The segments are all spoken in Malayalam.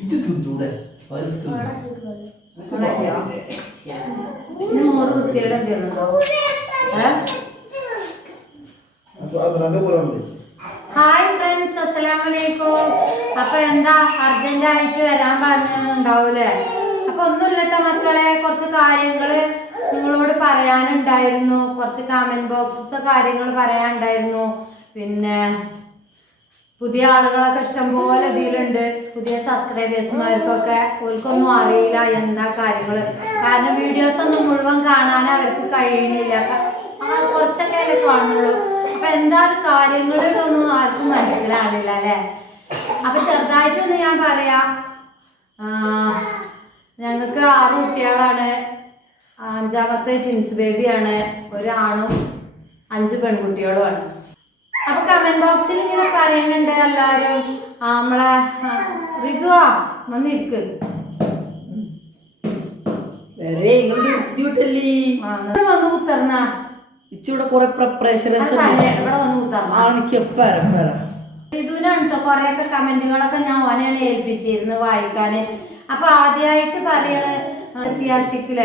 ഇത് തിന്നൂടെ ഹായ് ഫ്രണ്ട്സ് അസ്സലാമലൈക്കും അപ്പൊ എന്താ അർജന്റ് ആയിട്ട് വരാൻ പറഞ്ഞിട്ടുണ്ടാവൂലേ അപ്പൊ ഒന്നുമില്ലട്ടോ മക്കളെ കുറച്ച് കാര്യങ്ങൾ നിങ്ങളോട് പറയാനുണ്ടായിരുന്നു. കുറച്ച് കമന്റ് ബോക്സിലത്തെ കാര്യങ്ങൾ പറയാനുണ്ടായിരുന്നു. പിന്നെ പുതിയ ആളുകളൊക്കെ ഇഷ്ടംപോലെ ഇതിലുണ്ട്. പുതിയ സബ്സ്ക്രൈബേഴ്സുമാർക്കൊക്കെ ഓർക്കൊന്നും അറിയില്ല എന്താ കാര്യങ്ങൾ കാരണം വീഡിയോസ് ഒന്നും മുഴുവൻ കാണാൻ അവർക്ക് കഴിയുന്നില്ല കുറച്ചൊക്കെ അല്ലേ കാണുള്ളൂ. അപ്പൊ എന്താ കാര്യങ്ങളിലൊന്നും ആർക്കും മനസ്സിലാവില്ല അല്ലേ? അപ്പൊ ചെറുതായിട്ടൊന്ന് ഞാൻ പറയാ. ഞങ്ങൾക്ക് ആറ് കുട്ടികളാണ്. അഞ്ചാമത്തെ ജിൻസ് ബേബിയാണ് ഒരാണും അഞ്ച് പെൺകുട്ടികളുമാണ് കമന്റ് ബോക്സിൽ ഇങ്ങനെ പറയുന്നുണ്ട് എല്ലാരും ആ, നമ്മളെ ആ, ഋതുവാ വന്നിരിക്ക്. വന്ന് കുത്തർന്ന. ഇച്ചിവിടെ കുറെ പ്രിപ്പറേഷൻസ് ഇവിടെ വന്ന് കുത്തർന്ന. ഋതുവിനാണ് കുറെയൊക്കെ കമന്റുകളൊക്കെ ഞാൻ ഓനെയാണ് ഏൽപ്പിച്ചിരുന്നു വായിക്കാന്. അപ്പൊ ആദ്യമായിട്ട് പറയണ സിയാഷിക്കിൽ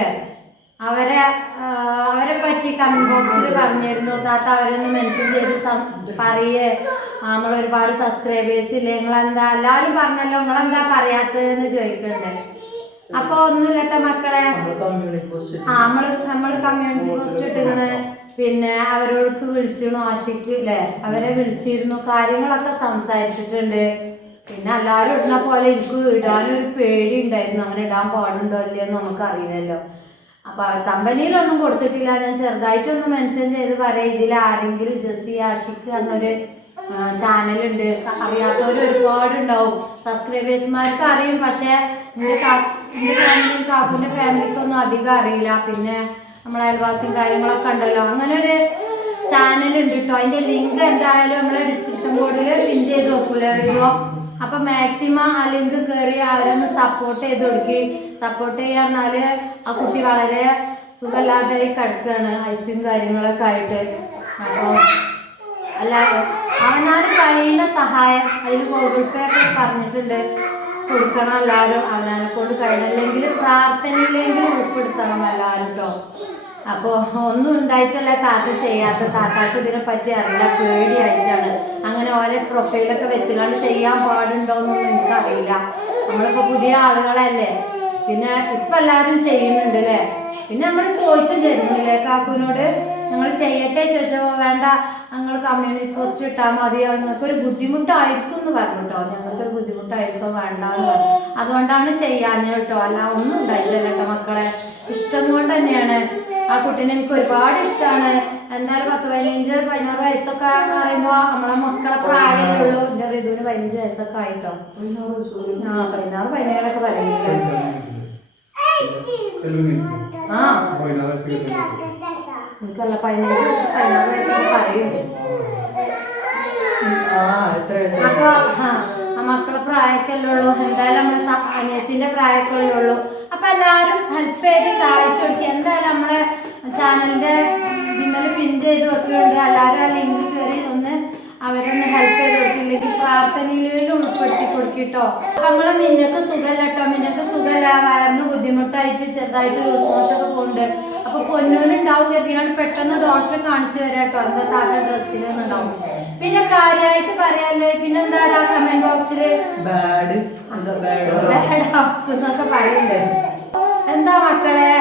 അവരെ അവരെ പറ്റി കമന്റ് ബോക്സിൽ പറഞ്ഞിരുന്നു. താത്ത അവരൊന്ന് മെൻഷൻ ചെയ്ത് പറയേ. നമ്മൾ ഒരുപാട് സബ്സ്ക്രൈബേഴ്സ് ഇല്ലേ? നിങ്ങളെന്താ എല്ലാവരും പറഞ്ഞല്ലോ നിങ്ങളെന്താ പറയാത്തതെന്ന് ചോദിക്കുന്നുണ്ട് അപ്പൊ ഒന്നുമില്ലട്ടെ മക്കളെ. ആ നമ്മൾ നമ്മൾ കമ്മ്യൂണിറ്റി പോസ്റ്റ് ഇട്ടിരുന്നു പിന്നെ അവരോടൊക്കെ വിളിച്ചിരുന്നു ആശയ്ക്ക് അല്ലേ അവരെ വിളിച്ചിരുന്നു കാര്യങ്ങളൊക്കെ സംസാരിച്ചിട്ടുണ്ട്. പിന്നെ എല്ലാവരും ഇടുന്ന പോലെ എനിക്ക് ഇടാനൊരു പേടി ഉണ്ടായിരുന്നു അങ്ങനെ ഇടാൻ പാടുണ്ടോ ഇല്ലയെന്ന് നമുക്ക് അറിയില്ലല്ലോ അപ്പൊ കമ്പനിയിലൊന്നും കൊടുത്തിട്ടില്ല. ഞാൻ ചെറുതായിട്ടൊന്ന് മെൻഷൻ ചെയ്ത് പറയാം. ഇതിൽ ആരെങ്കിലും ജസി ആഷിക്ക് എന്നൊരു ചാനലുണ്ട് അറിയാത്തവർ ഒരുപാടുണ്ടാവും. സബ്സ്ക്രൈബേഴ്സ്മാർക്ക് അറിയും. പക്ഷെ എന്റെ ഫാമിലിക്കൊന്നും അധികം അറിയില്ല. പിന്നെ നമ്മളെ അയൽവാസിയും കാര്യങ്ങളൊക്കെ ഉണ്ടല്ലോ. അങ്ങനെ ഒരു ചാനൽ ഉണ്ട് കേട്ടോ അതിന്റെ ലിങ്ക് എന്തായാലും നമ്മളെ ഡിസ്ക്രിപ്ഷൻ ബോർഡിൽ പിൻ ചെയ്ത് നോക്കൂലോ അപ്പൊ മാക്സിമം ആ ലിങ്ക് കയറി അവരൊന്ന് സപ്പോർട്ട് ചെയ്ത് കൊടുക്കി. സപ്പോർട്ട് ചെയ്യാന്നാൽ ആ കുട്ടി വളരെ സുഖമില്ലാതെ കിടക്കുകയാണ്. ഐസ്യും കാര്യങ്ങളൊക്കെ ആയിട്ട്. അപ്പോൾ അല്ല അവനാൽ കഴിയുന്ന സഹായം. അതിൽ ഗൂഗിൾ പേ ഒക്കെ പറഞ്ഞിട്ടുണ്ട്. കൊടുക്കണം എല്ലാവരും. അവനെ കൊണ്ട് കഴിയണം. അല്ലെങ്കിൽ പ്രാർത്ഥനയിലെങ്കിലും ഉൾപ്പെടുത്തണം എല്ലാവരും കേട്ടോ അപ്പോൾ ഒന്നും ഉണ്ടായിട്ടല്ല താത്ത ചെയ്യാത്ത താത്താക്ക് ഇതിനെ പറ്റി അറിയില്ല പേടിയായിട്ടാണ്. അങ്ങനെ ഓരോ പ്രൊഫൈലൊക്കെ വെച്ചുകൊണ്ട് ചെയ്യാൻ പാടുണ്ടോയെന്നൊന്നും എനിക്കറിയില്ല. നമ്മളിപ്പോൾ പുതിയ ആളുകളല്ലേ. പിന്നെ ഇപ്പം എല്ലാവരും ചെയ്യുന്നുണ്ട് അല്ലേ പിന്നെ നമ്മൾ ചോദിച്ചു തരുന്നില്ലേ കാക്കുവിനോട് നിങ്ങൾ ചെയ്യട്ടെ ചോദിച്ചപ്പോൾ വേണ്ട നിങ്ങൾ കമ്മ്യൂണിറ്റി പോസ്റ്റ് ഇട്ടാൽ മതി. നിങ്ങൾക്ക് ഒരു ബുദ്ധിമുട്ടായിരിക്കും എന്ന് പറഞ്ഞു കേട്ടോ ഞങ്ങൾക്ക് ഒരു ബുദ്ധിമുട്ടായിരിക്കും വേണ്ട എന്ന് പറഞ്ഞു. അതുകൊണ്ടാണ് ചെയ്യാഞ്ഞ കേട്ടോ അല്ല ഒന്നും ഉണ്ടായില്ല കേട്ടോ മക്കളെ. ഇഷ്ടം കൊണ്ട് തന്നെയാണ്. ആ കുട്ടീനെ എനിക്ക് ഒരുപാട് ഇഷ്ടമാണ് എന്തായാലും പത്ത് പതിനഞ്ച് പതിനാറ് വയസ്സൊക്കെ പറയുമ്പോൾ നമ്മളെ മക്കളെ പ്രായമുള്ളൂ എന്റെ ഋതുവിന് പതിനഞ്ച് വയസ്സൊക്കെ ആയിട്ടോ. ആ പതിനാറ് പതിനേഴൊക്കെ പറയുന്നില്ല ആ. എനിക്കല്ല പതിനഞ്ച് വയസ്സ് പതിനാറ് വയസ്സൊക്കെ പറയും? അപ്പൊ ആ, മക്കളെ പ്രായമൊക്കെ ഉള്ളൂ. എന്തായാലും നമ്മളെ അനിയത്തിന്റെ പ്രായമൊക്കെ ഉള്ളൂ. അപ്പൊ എല്ലാരും ഹെൽപ്പ് ചെയ്ത് സഹായിച്ചു കൊടുക്കുക എന്തായാലും നമ്മളെ ചാനലിന്റെ ഇന്നലെ പിൻ ചെയ്ത് വെക്കുന്നുണ്ട് എല്ലാവരും ആ ലിങ്ക് കയറി ഒന്ന് അവരൊന്ന് ഹെൽപ്പ് ചെയ്ത് കൊടുക്കില്ലെങ്കിൽ പ്രാർത്ഥനയിലും ഉൾപ്പെടുത്തി കൊടുക്കിട്ടോ. നമ്മളെ മിന്നക്ക് സുഖമല്ല കേട്ടോ മിന്നക്ക് സുഖമല്ല. വയറിന് ബുദ്ധിമുട്ടായിട്ട് ചെറുതായിട്ട് ലൂസ് ഒക്കെ പോകുന്നുണ്ട് അപ്പൊ പൊന്നൂനുണ്ടാവും കരുതിയാണ് പെട്ടെന്ന് ഡോക്ടറെ കാണിച്ചു വരാം കേട്ടോ എന്താ താത്ത ഡ്രസ്സിലെന്നുണ്ടാവും പിന്നെ കാര്യമായിട്ട് പറയാല്ലേ പിന്നെ എന്താടാ കമന്റ് ബോക്സിൽ ബാഡ് ബാഡ് ബോക്സ് എന്നൊക്കെ പറയുന്നുണ്ട്. എന്താ മക്കളെ?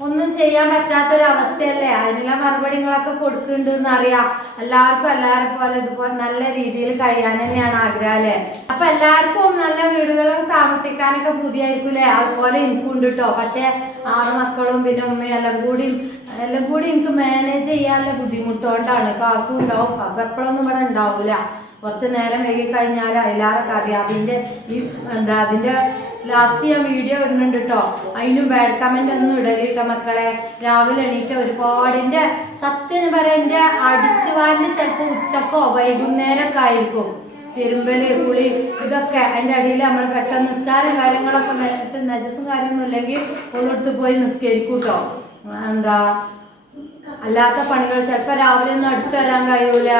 ഒന്നും ചെയ്യാൻ പറ്റാത്തൊരവസ്ഥയല്ലേ? അതിനുള്ള മറുപടികളൊക്കെ കൊടുക്കുന്നുണ്ട് അറിയാം. എല്ലാവർക്കും എല്ലാവരെ പോലെ ഇതുപോലെ നല്ല രീതിയിൽ കഴിയാൻ തന്നെയാണ് ആഗ്രഹം അല്ലേ അപ്പൊ എല്ലാവർക്കും നല്ല വീടുകളും താമസിക്കാനൊക്കെ പുതിയായിരിക്കൂലേ അതുപോലെ എനിക്കും ഉണ്ട് കേട്ടോ പക്ഷെ ആറ് മക്കളും പിന്നെ ഉമ്മയും എല്ലാം കൂടി എല്ലാം കൂടി എനിക്ക് മാനേജ് ചെയ്യാനുള്ള ബുദ്ധിമുട്ടുകൊണ്ടാണ് കാക്കും ഉണ്ടാവും. കാക്കും എപ്പോഴൊന്നും ഇവിടെ ഉണ്ടാവില്ല കുറച്ച് നേരം വൈകി കഴിഞ്ഞാൽ അതിലാറൊക്കെ അറിയാം അതിന്റെ ഈ എന്താ അതിന്റെ ലാസ്റ്റ് ഞാൻ വീഡിയോ ഇടുന്നുണ്ട് കേട്ടോ അതിനും ബാഡ് കമന്റ് ഒന്നും ഇടലിട്ടോ മക്കളെ. രാവിലെ എണീറ്റ ഒരുപാട് സത്യം പറയാം എന്റെ അടിച്ചുവാരിന് ചിലപ്പോൾ ഉച്ചക്കോ വൈകുന്നേരമൊക്കെ ആയിരിക്കും. തിരുമ്പൽ കുളി ഇതൊക്കെ അതിന്റെ അടിയിൽ നമ്മൾ പെട്ടെന്ന് നിസ്കാരം കാര്യങ്ങളൊക്കെ നജസും കാര്യമൊന്നും ഇല്ലെങ്കിൽ ഒന്നെടുത്ത് പോയി നിസ്കരിക്കൂട്ടോ. എന്താ? അല്ലാത്ത പണികൾ ചിലപ്പോൾ രാവിലെ ഒന്നും അടിച്ചു വരാൻ കഴിയൂല.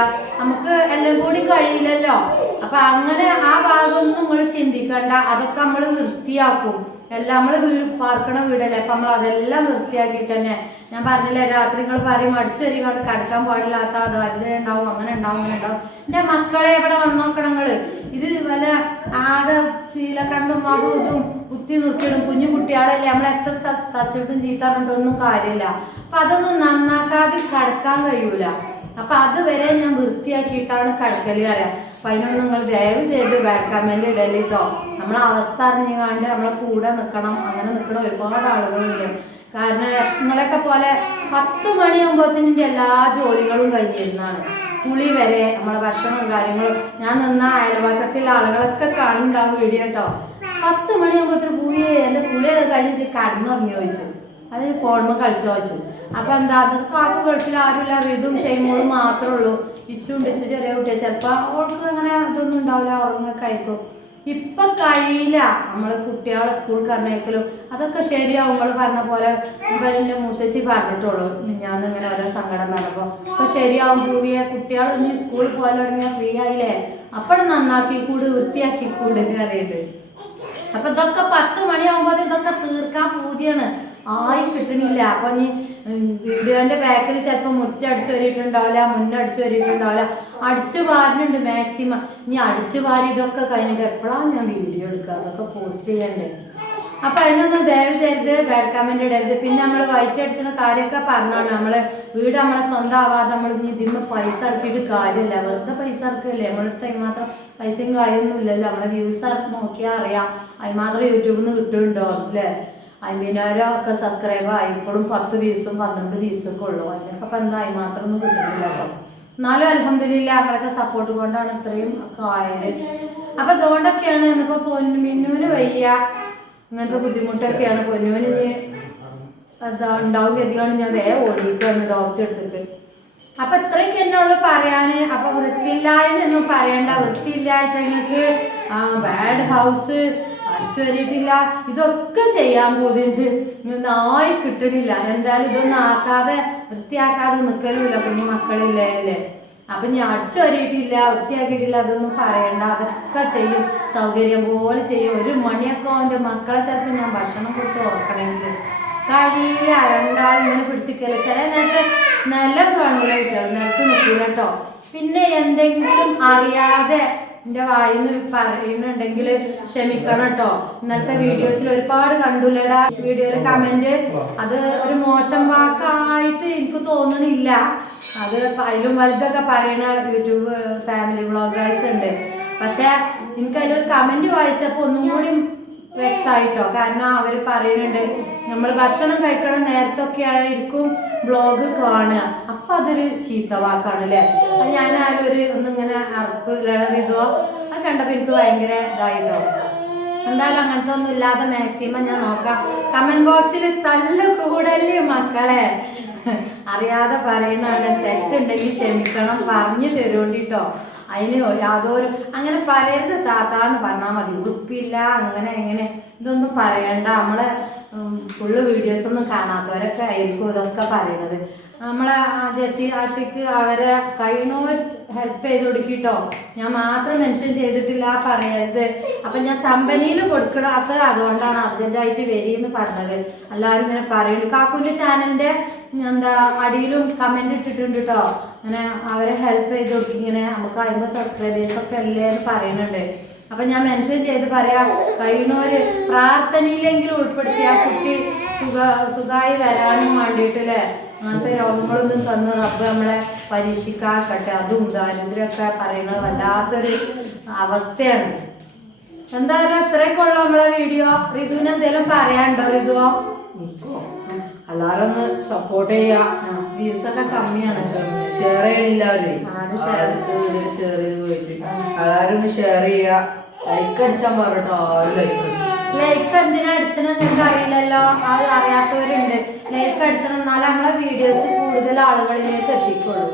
നമുക്ക് എല്ലാം കൂടി കഴിയില്ലല്ലോ. അപ്പൊ അങ്ങനെ ആ ഭാഗമൊന്നും നമ്മൾ ചിന്തിക്കണ്ട. അതൊക്കെ നമ്മൾ വൃത്തിയാക്കും. എല്ലാം നമ്മൾ വീട് പാർക്കണ വീടല്ലേ. അപ്പൊ നമ്മൾ അതെല്ലാം വൃത്തിയാക്കിയിട്ട് തന്നെ. ഞാൻ പറഞ്ഞില്ലേ രാത്രി നിങ്ങൾ പറയും അടിച്ചു വരിക കിടക്കാൻ പാടില്ലാത്ത അത് അതിന് ഉണ്ടാവും അങ്ങനെ ഉണ്ടാവും അങ്ങനെ ഉണ്ടാവും. എന്റെ മക്കളെ എവിടെ വന്നു നോക്കണം നിങ്ങൾ? ഇത് വല്ല ആകെ ശീലക്കണ്ടും അതും ഇതും കുത്തി നിർത്തിയിടും. കുഞ്ഞു കുട്ടികളല്ലേ നമ്മൾ എത്ര തച്ചിട്ടും ചീത്താറുണ്ടോ ഒന്നും കാര്യമില്ല. അപ്പൊ അതൊന്നും നന്നാക്കാതെ കടക്കാൻ കഴിയൂല. അപ്പൊ അതുവരെ ഞാൻ വൃത്തിയാക്കിയിട്ടാണ് കടക്കൽ പറയാം. അപ്പൊ അതിനൊന്നും നിങ്ങൾ ദയവ് ചെയ്ത് ബാഡ് കമന്റ് ഇടൽ നമ്മളെ അവസ്ഥ അറിഞ്ഞുകൊണ്ട് നമ്മളെ കൂടെ നിൽക്കണം അങ്ങനെ നിൽക്കണ ഒരുപാട് ആളുകളുണ്ട്. കാരണം നിങ്ങളൊക്കെ പോലെ പത്ത് മണിയാകുമ്പോഴത്തേനും എല്ലാ ജോലികളും കഴിഞ്ഞിരുന്നാണ്. കുളി വരെ നമ്മളെ ഭക്ഷണവും കാര്യങ്ങളും ഞാൻ നിന്ന അയൽവക്കത്തിലെ ആളുകളൊക്കെ കാണുന്നുണ്ടാവും വീഡിയോ കേട്ടോ പത്ത് മണിയാകുമ്പോഴത്തേനും കുളി എന്റെ കുളിയൊക്കെ കഴിഞ്ഞിട്ട് കടന്നുറങ്ങി ചോദിച്ചു. അത് ഫോണിൽ കളിച്ചു വെച്ചു അപ്പൊ എന്താ അത് ആർക്കും ഗൾഫിൽ ആരുമില്ല റിതും ഷെയ്മോളും മാത്രമേ ഉള്ളൂ. ഇച്ചും ഇടിച്ചു ചെറിയ കുട്ടിയെ. ചിലപ്പോ അവൾക്ക് അങ്ങനെ ഇതൊന്നും ഉണ്ടാവില്ല ഉറങ്ങൊക്കെ ആയിരിക്കും. ഇപ്പൊ കഴിയില്ല. നമ്മളെ കുട്ടികളെ സ്കൂൾ കറന്നേക്കലും അതൊക്കെ ശരിയാവും. നിങ്ങൾ പറഞ്ഞ പോലെ ഇവരെന്റെ മൂത്തച്ചി പറഞ്ഞിട്ടുള്ളൂ. ഞാൻ ഇങ്ങനെ ഓരോ സങ്കടം പറഞ്ഞപ്പോ ഇപ്പൊ ശരിയാവും പൂവിയെ. കുട്ടികൾ ഇനി സ്കൂളിൽ പോലെ തുടങ്ങിയാൽ ഫ്രീ ആയില്ലേ? അപ്പഴും നന്നാക്കി കൂട് വൃത്തിയാക്കി കൂട് കയറിയിട്ട് അപ്പൊ ഇതൊക്കെ പത്ത് മണിയാകുമ്പോൾ ഇതൊക്കെ തീർക്കാൻ പൂതിയാണ്. ആയി കിട്ടണില്ല. അപ്പൊ നീ വീഡിയോന്റെ ബാക്കിൽ ചിലപ്പോ മുറ്റടിച്ചു വരിയിട്ടുണ്ടാവില്ല മുന്നടിച്ചു വരിയിട്ടുണ്ടാവില്ല. അടിച്ചു വാരുന്നുണ്ട് മാക്സിമം നീ അടിച്ചു വാരി ഇതൊക്കെ കഴിഞ്ഞിട്ട് എപ്പോഴാണ് ഞാൻ വീഡിയോ എടുക്കുക അതൊക്കെ പോസ്റ്റ് ചെയ്യണ്ടേ? അപ്പൊ അതിനൊന്നും ദയവ് ചെയ്ത് ബാഡ് കമന്റ് ഇടരുത്. പിന്നെ നമ്മൾ വൈറ്റ് അടിച്ചുന്ന കാര്യമൊക്കെ പറഞ്ഞാണ്. നമ്മൾ വീട് നമ്മളെ സ്വന്തം ആവാതെ നമ്മൾ ഇതിന് പൈസ ഇറക്കിയിട്ട് കാര്യമില്ല. വെറുതെ പൈസ ഇറക്കല്ലേ നമ്മളടുത്ത് അതിമാത്രം പൈസയും കാര്യമൊന്നും ഇല്ലല്ലോ. നമ്മളെ വ്യൂസ് നോക്കിയാൽ അറിയാം. അതിമാത്രം യൂട്യൂബിൽ നിന്ന് കിട്ടുന്നുണ്ടോ? അല്ലേ? അമ്പതിനായിരം ഒക്കെ സബ്സ്ക്രൈബ് ആയി. ഇപ്പോഴും പത്ത് വ്യൂസും പന്ത്രണ്ട് വ്യൂസും ഒക്കെ ഉള്ളൂ. അതിനൊക്കെ ഇപ്പം എന്തായി? മാത്രം ഒന്നും കേട്ടോ. എന്നാലും അലഹമില്ല ഞങ്ങളൊക്കെ സപ്പോർട്ട് കൊണ്ടാണ് ഇത്രയും ഒക്കെ ആയത്. അപ്പം അതുകൊണ്ടൊക്കെയാണ് ഇന്നിപ്പോൾ പൊന്നു മിന്നുവിന് വയ്യ. ഇങ്ങനത്തെ ബുദ്ധിമുട്ടൊക്കെയാണ് പൊന്നുവിന് എന്താ ഉണ്ടാവും ഗതികാണ് ഞാൻ വേഗം ഓടിക്കാണ് ഡോക്ടറെ അടുത്തേക്ക്. അപ്പം ഇത്രയൊക്കെ എന്നെ ഉള്ളു അപ്പം വൃത്തിയില്ലായ്മ ഒന്നും പറയണ്ട. വൃത്തിയില്ലായിട്ട് ഞങ്ങൾക്ക് ബാഡ് ഹൗസ് അടിച്ചു വരിയിട്ടില്ല ഇതൊക്കെ ചെയ്യാൻ പോകുന്നുണ്ട് നായി കിട്ടണില്ല എന്തായാലും ഇതൊന്നും ആക്കാതെ വൃത്തിയാക്കാതെ നിൽക്കലുമില്ല കുഞ്ഞു മക്കളില്ലേ അപ്പൊ ഞാൻ അടിച്ചു വരിയിട്ടില്ല വൃത്തിയാക്കിയിട്ടില്ല അതൊന്നും പറയണ്ട. അതൊക്കെ ചെയ്യും. സൗകര്യം പോലെ ചെയ്യും. ഒരു മണിയൊക്കെ അവന്റെ മക്കളെ ചിലപ്പോൾ ഞാൻ ഭക്ഷണം കൊടുത്ത് ഓർക്കണമെങ്കിൽ കഴിയില്ല രണ്ടാൾ ഇങ്ങനെ പിടിച്ചിക്കല ചില നേരത്തെ നിലം കാണൂല കുട്ടികൾ നിലത്ത് കേട്ടോ പിന്നെ എന്തെങ്കിലും അറിയാതെ എന്റെ നിന്ന് പറയുന്നുണ്ടെങ്കിൽ ക്ഷമിക്കണം കേട്ടോ. ഇന്നത്തെ വീഡിയോസിൽ ഒരുപാട് കണ്ടുല്ലടാ? വീഡിയോയിലെ കമന്റ് അത് ഒരു മോശം വാക്കായിട്ട് എനിക്ക് തോന്നണില്ല. അത് അതിലും വലുതൊക്കെ പറയണ യൂട്യൂബ് ഫാമിലി വ്ളോഗേഴ്സ് ഉണ്ട്. പക്ഷെ എനിക്ക് അതിലൊരു കമന്റ് വായിച്ചപ്പോൾ ഒന്നും കൂടി വ്യക്തമായിട്ടോ? കാരണം അവർ പറയുന്നുണ്ട് നമ്മൾ ഭക്ഷണം കഴിക്കണം നേരത്തൊക്കെ ആയിരിക്കും ബ്ലോഗ് കാണുക. അപ്പൊ അതൊരു ചീത്ത വാക്കാണ് അല്ലേ? അത് ഞാൻ ആരും ഒരു ഒന്നിങ്ങനെ അറപ്പ് ലളറിതോ അത് കണ്ടപ്പോൾ എനിക്ക് ഭയങ്കര ഇതായിട്ടോ. എന്തായാലും അങ്ങനത്തെ ഒന്നും ഇല്ലാതെ മാക്സിമം ഞാൻ നോക്കാം. കമന്റ് ബോക്സിൽ തല്ല് കൂടല്ലേ മക്കളെ? അറിയാതെ പറയണാണ് തെറ്റുണ്ടെങ്കിൽ ക്ഷമിക്കണം. പറഞ്ഞു തരുകൊണ്ടിട്ടോ അതിന് യാതൊരു അങ്ങനെ പറയരുത് താത്താന്ന് പറഞ്ഞാൽ മതി. ഉടുപ്പില്ല അങ്ങനെ എങ്ങനെ ഇതൊന്നും പറയണ്ട. നമ്മളെ ഫുള്ള് വീഡിയോസ് ഒന്നും കാണാത്തവരൊക്കെ ആയിരിക്കും ഇതൊക്കെ പറയുന്നത്. നമ്മളെ ജെസി ആഷിക്ക് അവരെ കഴിയുന്നവർ ഹെൽപ്പ് ചെയ്ത് കൊടുക്കിട്ടോ. ഞാൻ മാത്രം മെൻഷൻ ചെയ്തിട്ടില്ല പറയരുത്. അപ്പം ഞാൻ കമ്പനിയിൽ കൊടുക്കാത്തത് അതുകൊണ്ടാണ് അർജന്റായിട്ട് വരിയെന്ന് പറഞ്ഞത്. എല്ലാവരും ഇങ്ങനെ പറയുന്നുണ്ട് കാക്കുന്റെ ചാനലിന്റെ എന്താ അടിയിലും കമന്റ് ഇട്ടിട്ടുണ്ട് കേട്ടോ അങ്ങനെ അവരെ ഹെൽപ്പ് ചെയ്ത് നോക്കി ഇങ്ങനെ നമുക്ക് അമ്പത് സബ്സ്ക്രൈബേഴ്സ് ഒക്കെ അല്ലേ എന്ന് പറയുന്നുണ്ട്. അപ്പൊ ഞാൻ മെൻഷൻ ചെയ്ത് പറയാം കഴിയുന്നവര് പ്രാർത്ഥനയിലെങ്കിലും ഉൾപ്പെടുത്തി ആ കുട്ടി സുഖ സുഖമായി വരാനും വേണ്ടിയിട്ടില്ലേ? അങ്ങനത്തെ രോഗങ്ങളൊന്നും തന്ന് റബ്ബ് നമ്മളെ പരീക്ഷിക്കാക്കട്ടെ. അതും ദാരിദ്ര്യമൊക്കെ പറയുന്നത് വല്ലാത്തൊരു അവസ്ഥയാണ്. എന്തായാലും അത്രയൊക്കെ ഉള്ള നമ്മളെ വീഡിയോ റിതുവിന് എന്തെങ്കിലും പറയാനുണ്ടോ റിതുവോ? എല്ലാരും ഒന്ന് സപ്പോർട്ട് ചെയ്യാ. വ്യൂസ് ഒക്കെ കമ്മിയാണ്. ഷെയർ ചെയ്യണില്ല അവർ. ഷെയർ ചെയ്ത് പോയിട്ട്. എല്ലാരും ഒന്ന് ഷെയർ ചെയ്യാ. ലൈക്ക് അടിച്ചാൽ പറഞ്ഞോ ആരും ലൈക്ക് ലൈക്ക് എന്തിനാ അടിച്ചത് നിങ്ങൾക്ക് അറിയില്ലല്ലോ? അത് അറിയാത്തവരുണ്ട്. ലൈക്ക് അടിച്ചത് എന്നാലും നമ്മളെ വീഡിയോസ് കൂടുതൽ ആളുകളിലേക്ക് എത്തിക്കുള്ളൂ.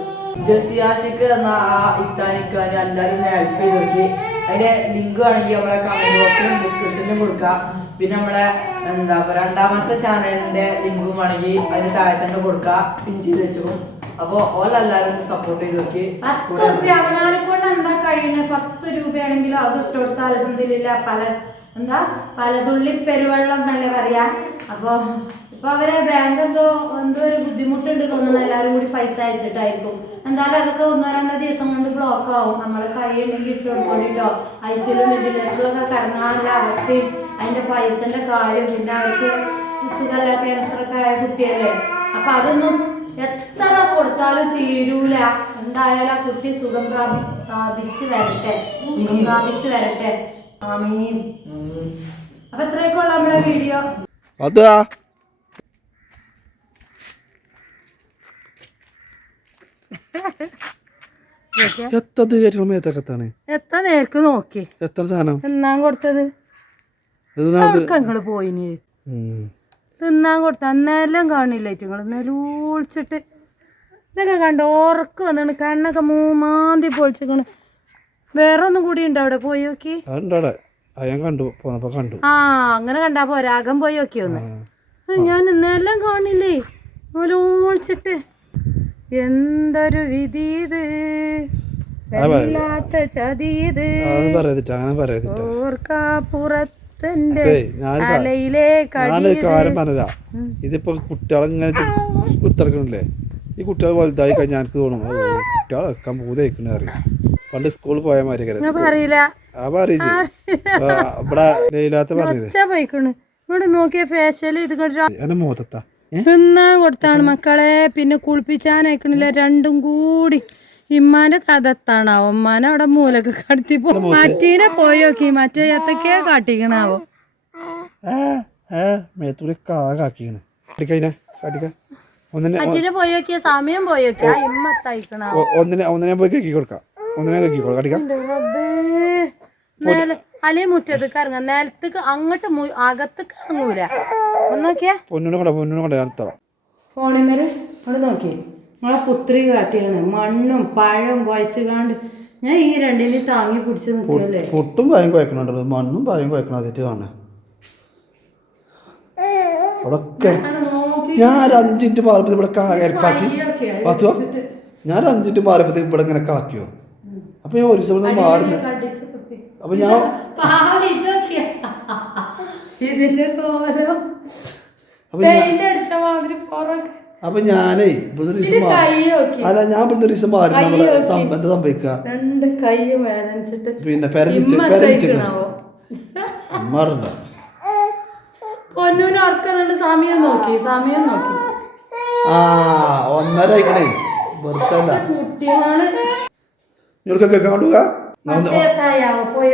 ജസിയാസിക്ക് എന്ന ആ ഇത്താനിക്കാൻ എല്ലാരും ഹെൽപ്പ് ചെയ്ത് നോക്കി അതിന്റെ ലിങ്ക് ആണെങ്കിൽ നമ്മളെ കമന്റ് ബോക്സിലും ഡിസ്ക്രിപ്ഷനിലും കൊടുക്കാം. പിന്നെ നമ്മളെ എന്താ പറയുക രണ്ടാമത്തെ ചാനലിന്റെ ലിങ്കും വേണമെങ്കിൽ അതിന് താഴെ തന്നെ കൊടുക്കുക പിൻ ചെയ്ത് വെച്ചു അപ്പൊ ഓലെല്ലാരും സപ്പോർട്ട് ചെയ്ത് നോക്കി. പത്ത് റുപ്യ കൊണ്ട് എന്താ കഴിയുന്നത് പത്ത് അത് ഇട്ട് കൊടുത്താൽ പല എന്താ പലതുള്ളി പെരുവെള്ളം എന്നല്ലേ പറയാ? അപ്പൊ ഇപ്പൊ അവരെ ബാങ്ക് എന്തോ എന്തോ ഒരു ബുദ്ധിമുട്ടുണ്ട് തോന്നുന്നു. എല്ലാവരും കൂടി പൈസ അയച്ചിട്ടായിരിക്കും. എന്തായാലും അതൊക്കെ ഒന്നോ രണ്ടോ ദിവസം കൊണ്ട് ബ്ലോക്ക് ആവും. നമ്മളെ കൈ ഉണ്ടെങ്കിൽ ഇട്ട് സി യു വെന്റിലേറ്ററിലൊക്കെ കിടന്നാലുള്ള അവസ്ഥയും അതിന്റെ പൈസന്റെ കാര്യം പിന്നെ അവർക്ക് സുഖമല്ല ക്യാൻസറൊക്കെ ആയ കുട്ടിയല്ലേ? അപ്പൊ അതൊന്നും എത്ര കൊടുത്താലും തീരൂല. എന്തായാലും ആ കുട്ടി സുഖം പ്രാപി പ്രാപിച്ച് വരട്ടെ. സുഖം പ്രാപിച്ച് വരട്ടെ. ആമീൻ. അപ്പൊ ഇത്രയൊക്കെയുള്ള നമ്മുടെ വീഡിയോ. കയറ്റണം മേത്തക്കത്താണ് എത്ര നേർക്ക് നോക്കി? എത്ര സാധനം? തിന്നാൻ കൊടുത്തത്? നിങ്ങൾ പോയിനി. തിന്നാൻ കൊടുത്ത അന്നെല്ലാം കാണില്ല നിങ്ങൾ നെലൂളിച്ചിട്ട് ഇതൊക്കെ കണ്ട് ഉറക്ക് വന്നാണ്. കണ്ണൊക്കെ മൂമാന്തി പൊളിച്ചിക്കണ്. വേറെ ഒന്നും കൂടി ഉണ്ടോ അവിടെ? പോയി നോക്കി. കണ്ടു. കണ്ടു. ആ അങ്ങനെ കണ്ടാ പോരാകം പോയി നോക്കി ഒന്ന്. ആ, ഞാൻ ഇന്നെല്ലാം കാണില്ലേ? നെലൂളിച്ചിട്ട് എന്തൊരു വിധി ഇത്? വല്ലാത്ത ചതി ഇത്. അത് പറയത്തിട്ട അങ്ങനെ പറയത്തിട്ട ഓർക്കാപ്പുറത്തിന്റെ കാര്യം ഇതിപ്പോ കുട്ടികളെങ്ങനെ കുത്തിറക്കണില്ലേ? ഈ കുട്ടികൾ വലുതായി കഴിഞ്ഞാൽ എനിക്ക് തോന്നും വെക്കാൻ പൂതയിക്കണ അറിയാം. പണ്ട് സ്കൂളിൽ പോയ മാതിരി ഇവിടെ ഇവിടെ നോക്കിയ ഫേഷ്യൽ ഇത് കണ്ടിട്ട് എന്റെ മുഖത്താ തിന്നാൻ കൊടുത്താണ് മക്കളെ. പിന്നെ കുളിപ്പിച്ചാനയക്കണില്ല രണ്ടും കൂടി. ഇമ്മാന്റെ കഥത്താണാവോ ഉമ്മാനെ അവിടെ മൂലൊക്കെ കടത്തി പോകും മറ്റീനെ പോയി നോക്കി. മറ്റേ എത്തൊക്കെയാ കാട്ടിക്കണാവോ ഒന്നിനെ പോയി നോക്കിയ സമയം പോയി നോക്കിയ. ഇമ്മ ഒന്നിനെ ഒന്നിനെ പോയി കക്കി കൊടുക്കാം ഒന്നിനെ കക്കി കൊടുക്കാം കാട്ടിക്ക നേല അലേ മുറ്റത്തേക്ക് ഇറങ്ങാം നിലത്തേക്ക് അങ്ങോട്ട് അകത്തേക്ക് ഇറങ്ങൂല. ഒന്ന് നോക്കിയാ. പൊന്നിനെ കൊണ്ട? പൊന്നിനെ നോക്കിയേ ഫോണിമേൽ അവിടെ നോക്കി നമ്മളെ പുത്രി കാട്ടിയാണ്. മണ്ണും പഴം കുഴച്ച് കാണ്ട് ഞാൻ ഈ രണ്ടിനെയും താങ്ങി പിടിച്ച് നിൽക്കല്ലേ പുട്ടും പായം കുഴക്കണുണ്ടല്ലോ മണ്ണും പായം കുഴക്കണം അതിട്ട് കാണാ അവിടൊക്കെ ഞാൻ ഒരു അഞ്ചിന്റ് മാറിയപ്പോ ഇവിടെ കരപ്പാക്കി. പത്തുവാ ഞാൻ ഒരു അഞ്ചിന്റ് മാറിയപ്പോ ഇവിടെ ഇങ്ങനെ കാക്കിയോ. അപ്പൊ ഞാൻ ഒരു ദിവസം മാറുന്നു അപ്പൊ ഞാൻ ഇതിന്റെ കോലം. അപ്പൊ ഞാനേ ദിവസം അല്ല ഞാൻ ദിവസം മാറി നമ്മളെ എന്താ സംഭവിക്കുക പിന്നെ പെരഞ്ഞിച്ച് പെരഞ്ഞിച്ചിക്കണ തയ്ക്കണാവോ മാറണ്ട പൊന്നൂന് ഉറക്കുന്നുണ്ട് സമയം നോക്കി സമയം നോക്കി. ആ ഒന്നര ആയിക്കണേ. വെറുതെ ഇവർക്കൊക്കെ കാണുക മറ്റേ തായാവോ പോയി